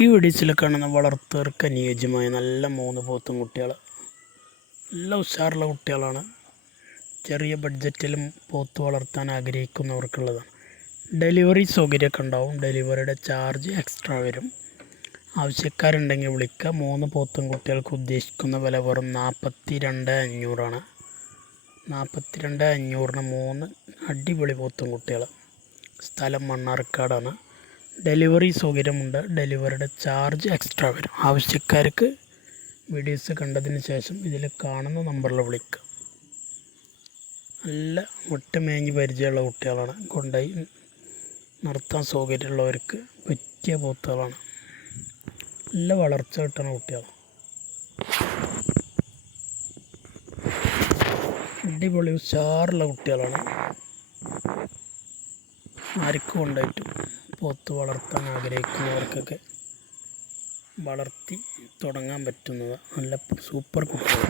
ഈ വീഡിയോസിൽ കാണുന്ന വളർത്തുകാർക്ക് അനുയോജ്യമായ നല്ല 3 പോത്തും കുട്ടികൾ, നല്ല ഉഷാറുള്ള കുട്ടികളാണ്. ചെറിയ ബഡ്ജറ്റിലും പോത്ത് വളർത്താൻ ആഗ്രഹിക്കുന്നവർക്കുള്ളതാണ്. ഡെലിവറി സൗകര്യമൊക്കെ ഉണ്ടാവും. ഡെലിവറിയുടെ ചാർജ് എക്സ്ട്രാ വരും. ആവശ്യക്കാരുണ്ടെങ്കിൽ വിളിക്കുക. 3 പോത്തും കുട്ടികൾക്ക് ഉദ്ദേശിക്കുന്ന വില വെറും 42,500 42,500 3 അടിപൊളി പോത്തും കുട്ടികൾ. സ്ഥലം മണ്ണാർക്കാടാണ്. ഡെലിവറി സൗകര്യമുണ്ട്. ഡെലിവറിയുടെ ചാർജ് എക്സ്ട്രാ വരും. ആവശ്യക്കാർക്ക് വീഡിയോസ് കണ്ടതിന് ശേഷം ഇതിൽ കാണുന്ന നമ്പറിൽ വിളിക്കുക. നല്ല മുട്ടമേഞ്ഞ് പരിചയമുള്ള കുട്ടികളാണ്. കൊണ്ടുപോയി നിർത്താൻ സൗകര്യമുള്ളവർക്ക് പറ്റിയ പോത്തുകളാണ്. നല്ല വളർച്ച കിട്ടുന്ന കുട്ടികളാണ്. അടിപൊളി ഉഷാറുള്ള കുട്ടികളാണ്. ആർക്കും കൊണ്ടായിട്ടും പോത്ത് വളർത്താൻ ആഗ്രഹിക്കുന്നവർക്കൊക്കെ വളർത്തി തുടങ്ങാൻ പറ്റുന്നത് നല്ല സൂപ്പർ കുട്ടികൾ.